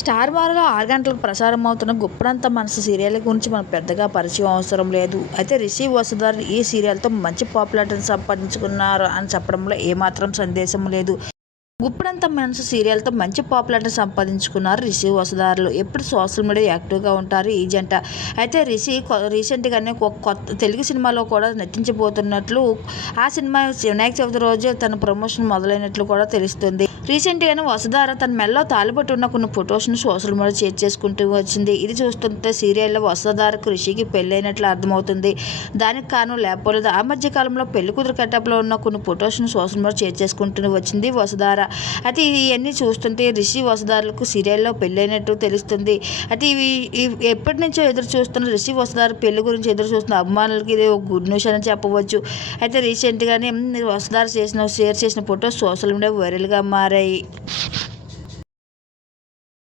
Star వార్లో ఆరు గంటలకు ప్రసారం అవుతున్న గుప్పడంత మనసు సీరియల్ గురించి మనకు పెద్దగా పరిచయం అవసరం లేదు. అయితే రిషి వసుధర్ ఈ సీరియల్తో మంచి పాపులారిటీని సంపాదించుకున్నారు అని చెప్పడంలో ఏమాత్రం సందేశం లేదు. గుప్పడంత మనసు సీరియల్తో మంచి పాపులారిటీ సంపాదించుకున్నారు రిషి వసుధారులు. ఎప్పుడు సోషల్ మీడియా యాక్టివ్గా ఉంటారు ఈ జంట. అయితే రిషి కొ- రీసెంట్గానే ఒక కొత్త తెలుగు సినిమాలో కూడా నటించబోతున్నట్లు ఆ సినిమా వినాయక చవితి రోజు తన ప్రమోషన్ మొదలైనట్లు కూడా తెలుస్తుంది. రీసెంట్గానే వసుధార తన మెల్లో తాలిపట్టి ఉన్న కొన్ని ఫొటోస్ను సోషల్ మీడియా షేర్ చేసుకుంటూ వచ్చింది. ఇది చూస్తుంటే సీరియల్లో వసుధారకు రిషికి పెళ్ళైనట్లు అర్థమవుతుంది. దానికి కారణం లేకపోలేదు. ఆ మధ్య కాలంలో పెళ్ళి కూతురు కట్టప్లో ఉన్న కొన్ని ఫొటోస్ను సోషల్ మీడియా షేర్ చేసుకుంటూ వచ్చింది వసుధార. అయితే ఇవన్నీ చూస్తుంటే రిషి వసుధారులకు సీరియల్లో పెళ్ళైనట్టు తెలుస్తుంది. అయితే ఇవి ఎప్పటి నుంచో ఎదురు చూస్తున్న రిషి వసుధార పెళ్ళి గురించి ఎదురు చూస్తున్న అభిమానులకి ఇది ఒక గుడ్ న్యూస్ అని చెప్పవచ్చు. అయితే రీసెంట్గానే వసుధార చేసిన షేర్ చేసిన ఫొటోస్ సోషల్ మీడియా వైరల్గా మారాయి. ah